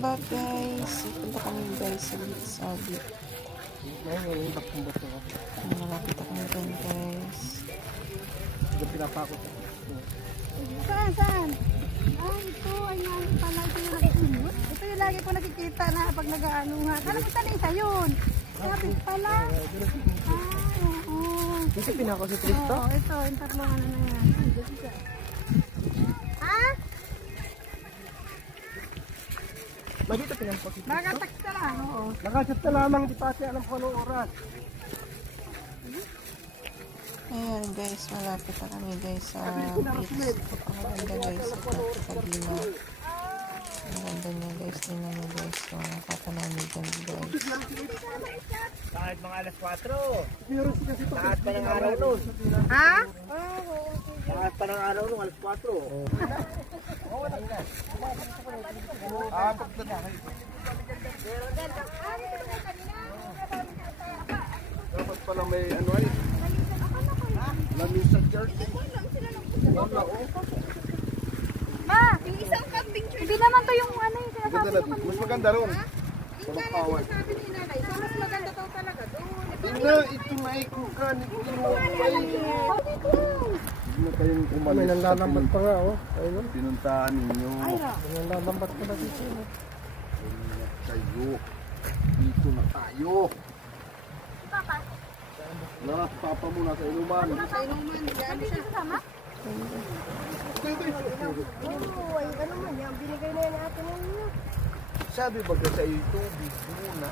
Welcome back guys. Punta kami guys sa Sabi. Malapit na kami dyan guys. Saan? Ah, ito. Ayan pala. Ito yung nag-iinot. Ito yung lagi ko nakikita na pag nag-ano nga. Kala ko tanisa yun. Sabi pala. Ah, oo. Kasi pinako si Trista? Oo, ito. Yung tatlong ano na yan. Ha? Magito pinako si Trista? Nakatext ka lang, oo. Nakachat ka lamang, di pati alam ko anong oras. Ayan guys, malapit na kami guys sa beach. Napakaganda guys sa Pagina. Ang ganda niya guys, tingnan niyo guys. So, nakakanamin dyan guys. Kahit mga alas 4. Lahat pa ng araw nun. Ha? Lahat pa ng araw nun, alas 4. Dapat pala may ano ay. Lamis sa church. Ma, yung isang camping tree. Hindi naman to yung ano yung sinasabi ko kanina. Mas maganda ron. Yung nga yung sabi ni nanay. So, mas maganda daw talaga doon. Ito, ito na ikukan. Ito na kayong umalis. May nanlalambat pa nga, oh. Ayun. Pinuntaan ninyo. Ay, may nanlalambat pa na dito. Tayo. Dito na tayo. Papa. Na, papa muna sa inuman. Sa inuman. Ano siya kasama? Oo, ay ano man yan. Binigay na yan natin. Sabi ba sa iyo, tubig muna.